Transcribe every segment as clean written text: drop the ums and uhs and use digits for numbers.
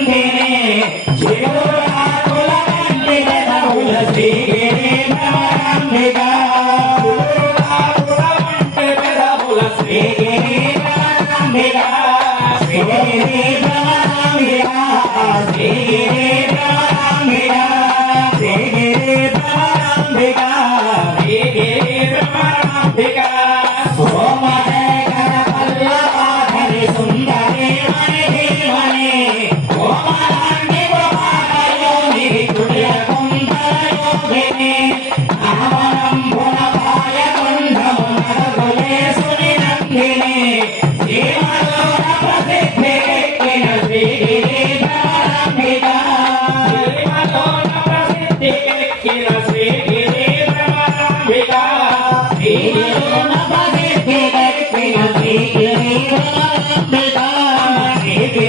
నందిని చిరురాకుల కంటి పెదవుల శ్రీగిరి భ్రమరాంబిక చిరురాకుల కంటి పెదవుల శ్రీగిరి భ్రమరాంబిక శ్రీగిరి భ్రమరాంబిక శ్రీగిరి భ్రమరాంబిక శ్రీగిరి భ్రమరాంబిక శ్రీగిరి భ్రమరాంబిక సోమశేఖర పల్లవాధరి సుందరి మణిధీమణి కోమలాంగి గోపాలయోని తుల్య కుందర యోగిని నామనంబున పాయకొండము నరగులేసుని నందిని శ్రీమలోన ప్రసిద్ధికెక్కిన శ్రీగిరి భ్రమరాంబిక శ్రీమలోన ప్రసిద్ధికెక్కిన శ్రీగిరి భ్రమరాంబిక శ్రీమలోన ప్రసిద్ధికెక్కిన శ్రీగిరి భ్రమరాంబిక శ్రీగిరి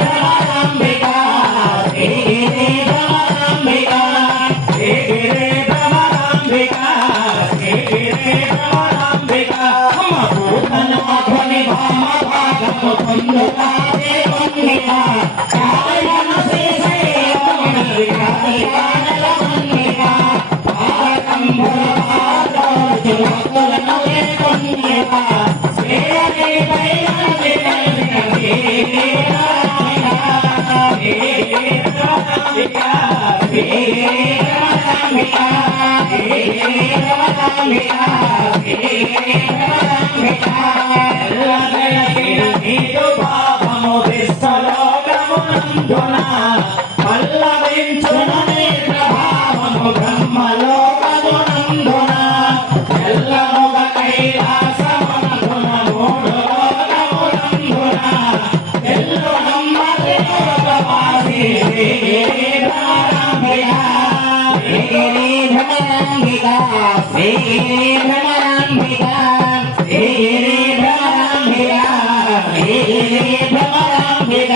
భ్రమరాంబిక శ్రీగిరి భ్రమరాంబిక శ్రీగిరి భ్రమరాంబిక శ్రీగిరి భ్రమరాంబిక అమ్మ పూతనాథుని భామ భాగము పొందుతాదే పొందిన కాయన శ్రీశైలముని కాయనల మందిర భారతంబుల భారతోజు భక్తులను పొందిన శ్రీహరి పైనంది కలిసిన శ్రీగిరి భ్రమరాంబిక శ్రీగిరి భ్రమరాంబిక శ్రీగిరి భ్రమరాంబిక శ్రీగిరి భ్రమరాంబిక ఎల్లదయసిన నీదు పాపము విశ్వలోకమునందున పల్లవించున నీ ప్రభావము బ్రహ్మలోకమునందున ఎల్లముగ కైలాసమునందున మూడు లోకమునందున ఎల్లు నమ్మది లోకవాసి శ్రీగిరి భ్రమరాంబిక శ్రీగిరి భ్రమరాంబిక శ్రీగిరి భ్రమరాంబిక శ్రీగిరి భ్రమరాంబిక శ్రీగిరి భ్రమరాంబిక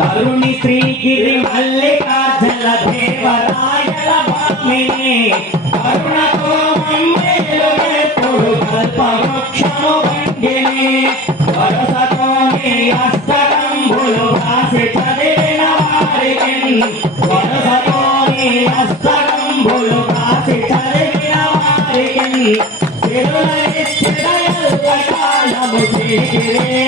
తరుణి శ్రీగిరి మల్లికార్జున దేవరాయల భామిని కరుణతో మమ్మేలు ఎప్పుడు కల్పవృక్షము వంగిని వరసతో నీ అష్టకంబులు రాసి చదివిన వారికి వరసతో నీ అష్టకంబులు రాసి చదివిన వారికి సిరుల ఇచ్చిన ఎల్ల కాలము శ్రీగిరి